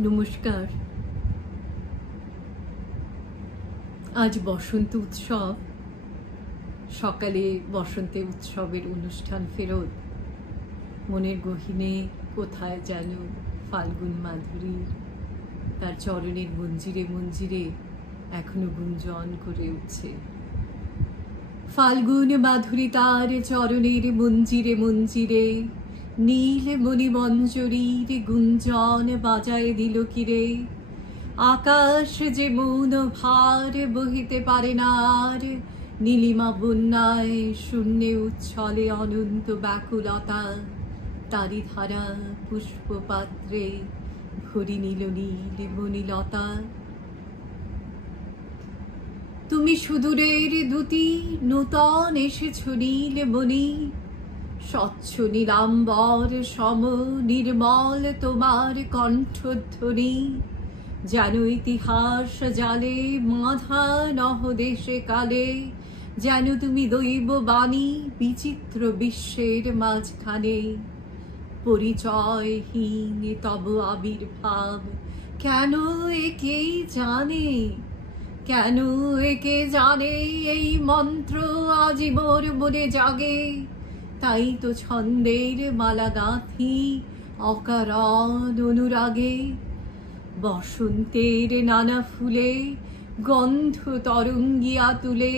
নমস্কার। আজ বসন্ত উৎসব। সকালে বসন্তে উৎসবের অনুষ্ঠান ফেরত মনের গহীনে কোথায় যেন ফাল্গুন মাধুরী তার চরণের মঞ্জিরে মঞ্জিরে এখনো গুঞ্জন করে উঠছে। ফাল্গুন মাধুরী তার চরণের মঞ্জিরে মঞ্জিরে নীল মণিমঞ্জরীর গুঞ্জন বাজায় দিল কিরে। আকাশ যে মৌন ভার বহিতে পারে না আর, নীলিমা বন্যায় শূন্যে উচ্ছলে অনন্ত ব্যাকুলতা। তারি ধারা পুষ্পপাত্রে ভরি নীল নীল মণিলতা। তুমি সুদূরের দুটি নূতন এসেছ নীল মণি, স্বচ্ছ নীলাম্বর সম নির্মল তোমার কণ্ঠধ্বনি। যেন ইতিহাস জালে মাধা নহ দেশে কালে, যেন তুমি দৈব বাণী বিচিত্র বিশ্বের মাঝখানে। পরিচয়হীন তব আবির্ভাব কেন একে জানে, কেন একে জানে এই মন্ত্র আজি মোর মনে জাগে। তাই তো ছন্দের মালা গাঁথি অকারণ অনুরাগে। বসন্তের নানা ফুলে গন্ধ তরঙ্গিয়া তুলে,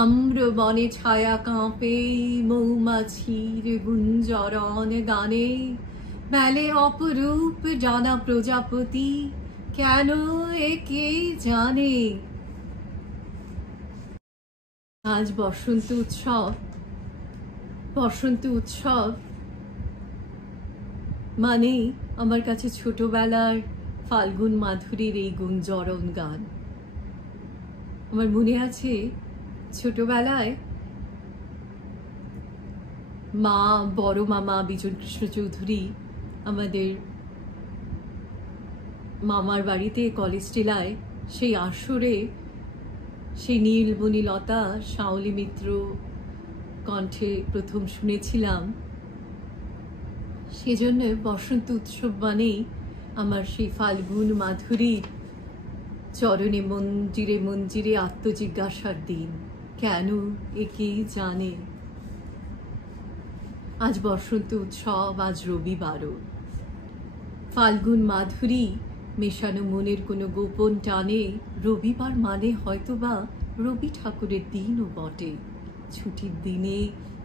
আম্র বনে ছায়া কাঁপে মৌমাছির গুঞ্জরণ গানে। মেলে অপরূপ জানা প্রজাপতি কেন একে জানে। আজ বসন্ত উৎসব। বসন্ত উৎসব মানে আমার কাছে ছোটবেলার ফাল্গুন মাধুরীর এই গুঞ্জরণ গান। আমার মনে আছে ছোটবেলায় মা, বড় মামা বিজন কৃষ্ণ চৌধুরী আমাদের মামার বাড়িতে কলেজ টিলায় সেই আসরে সেই নীলমণি লতা শাওলি মিত্র কণ্ঠে প্রথম শুনেছিলাম। সেজন্য বসন্ত উৎসব মানেই আমার সেই ফাল্গুন মাধুরীর চরণে মঞ্জিরে মঞ্জিরে আত্মজিজ্ঞাসার দিন। কেন একেই জানে। আজ বসন্ত উৎসব, আজ রবিবারও। ফাল্গুন মাধুরী মেশানো মনের কোনো গোপন টানে রবিবার মানে হয়তোবা রবি ঠাকুরের দিনও বটে। ছুটির দিনে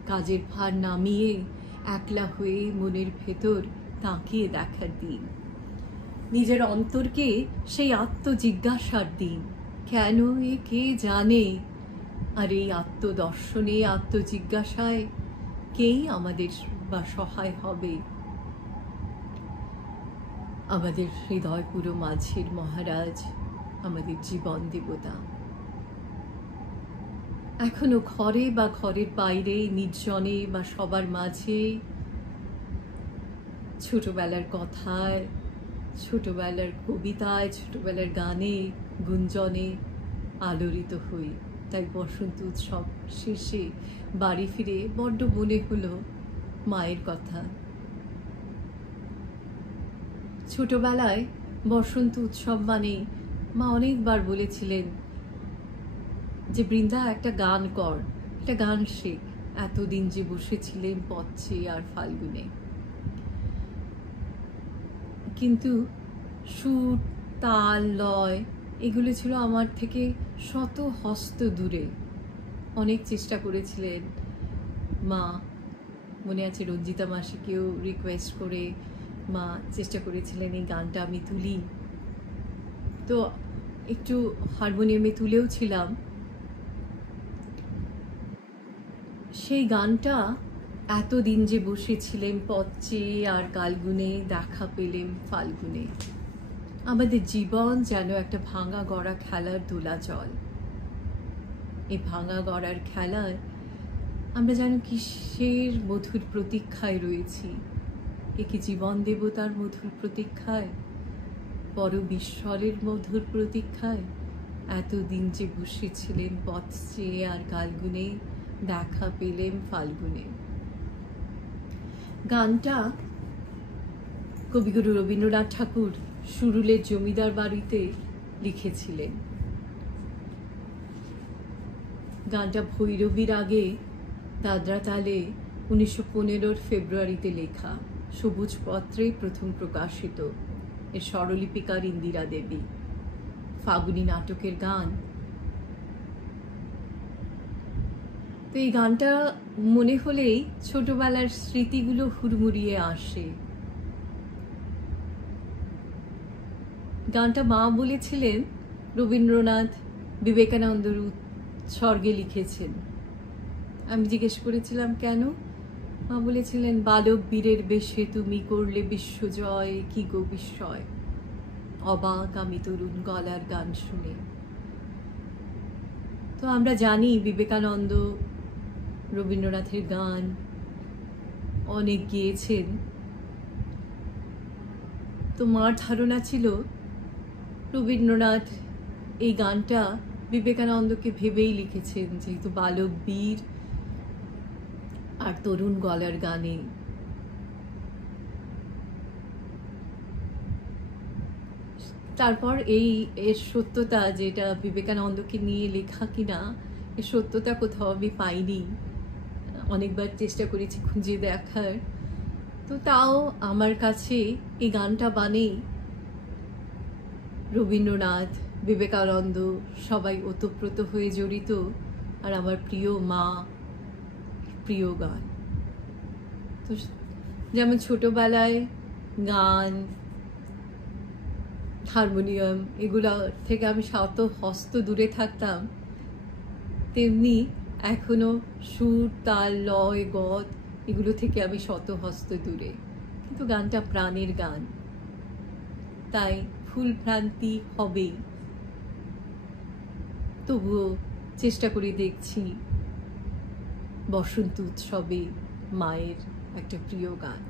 কাজের ভার নামিয়ে একলা হয়ে মনের ভেতর তাকিয়ে দেখার দিন। নিজের অন্তরকে সেই আত্মজিজ্ঞাসার দিন। কেন এ কে জানে। আর এই আত্মদর্শনে আত্মজিজ্ঞাসায় কেই আমাদের বা সহায় হবে। আমাদের হৃদয় পুরো মাঝের মহারাজ, আমাদের জীবন দেবতা। এখনো ঘরে বা ঘরের বাইরে নির্জনে বা সবার মাঝে ছোটবেলার কথায়, ছোটবেলার কবিতায়, ছোটবেলার গানে গুঞ্জনে আলোড়িত হই। তাই বসন্ত উৎসব শেষে বাড়ি ফিরে বড্ড মনে হলো মায়ের কথা। ছোটবেলায় বসন্ত উৎসব মানে মা অনেকবার বলেছিলেন যে বৃন্দা একটা গান কর, একটা গান শেখ। এতদিন যে বসেছিলেন পচ্ছে আর ফাল্গুনে, কিন্তু সুর, তাল, লয় এগুলো ছিল আমার থেকে শত হস্ত দূরে। অনেক চেষ্টা করেছিলেন মা। মনে আছে রঞ্জিতা মাসিকেও রিকোয়েস্ট করে মা চেষ্টা করেছিলেন এই গানটা আমি তুলি। তো একটু হারমোনিয়ামে তুলেও ছিলাম। সেই গানটা এতদিন যে বসেছিলেন পচ্ছে আর কালগুনে, দেখা পেলেম ফাল্গুনে। আমাদের জীবন যেন একটা ভাঙা গড়া খেলার দোলাচল। এই ভাঙা গড়ার খেলায় আমরা যেন কিসের মধুর প্রতীক্ষায় রয়েছি। এ কি জীবন দেবতার মধুর প্রতীক্ষায়, পরম ঈশ্বরের মধুর প্রতীক্ষায়? এতদিন যে বসেছিলেন পথ চেয়ে আর কালগুনে, দেখা পেলেম ফাল্গুনে। গানটা কবিগুরু রবীন্দ্রনাথ ঠাকুর সুরুলের জমিদার বাড়িতে লিখেছিলেন। গানটা ভৈরবীর আগে দাদরা তালে 1915 ফেব্রুয়ারিতে লেখা, সবুজ পত্রে প্রথম প্রকাশিত। এর স্বরলিপিকার ইন্দিরা দেবী। ফাগুনি নাটকের গান। তো এই গানটা মনে হলেই ছোটবেলার স্মৃতিগুলো হুড়মুড়িয়ে আসে। গানটা মা বলেছিলেন রবীন্দ্রনাথ বিবেকানন্দর উৎসর্গে লিখেছেন। আমি জিজ্ঞেস করেছিলাম কেন? মা বলেছিলেন, বালক বীরের বেশে তুমি করলে বিশ্বজয়, কি গো বিস্ময়, অবাক আমি তরুণ গলার গান শুনে। তো আমরা জানি বিবেকানন্দ রবীন্দ্রনাথের গান অনেক গেয়েছেন। তো মার ধারণা ছিল রবীন্দ্রনাথ এই গানটা বিবেকানন্দকে ভেবেই লিখেছেন, যেহেতু বালক বীর আর তরুণ গলার গানে। তারপর এর সত্যতা, যেটা বিবেকানন্দকে নিয়ে লেখা কিনা, এর সত্যতা কোথাও আমি পাইনি। অনেকবার চেষ্টা করেছি খুঁজে দেখার। তো তাও আমার কাছে এই গানটা বানেই রবীন্দ্রনাথ, বিবেকানন্দ সবাই ওতপ্রোত হয়ে জড়িত, আর আমার প্রিয় মা, প্রিয় গান। তো যেমন ছোটবেলায় গান, হারমোনিয়াম এগুলো থেকে আমি শত হস্ত দূরে থাকতাম, তেমনি এখনো সুর, তাল, লয়, গত এগুলো থেকে আমি শত হস্ত দূরে। কিন্তু গানটা প্রাণের গান, তাই ভুল ভ্রান্তি হবেই। তবুও চেষ্টা করে দেখছি বসন্ত উৎসবে মায়ের একটা প্রিয় গান।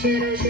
শিশির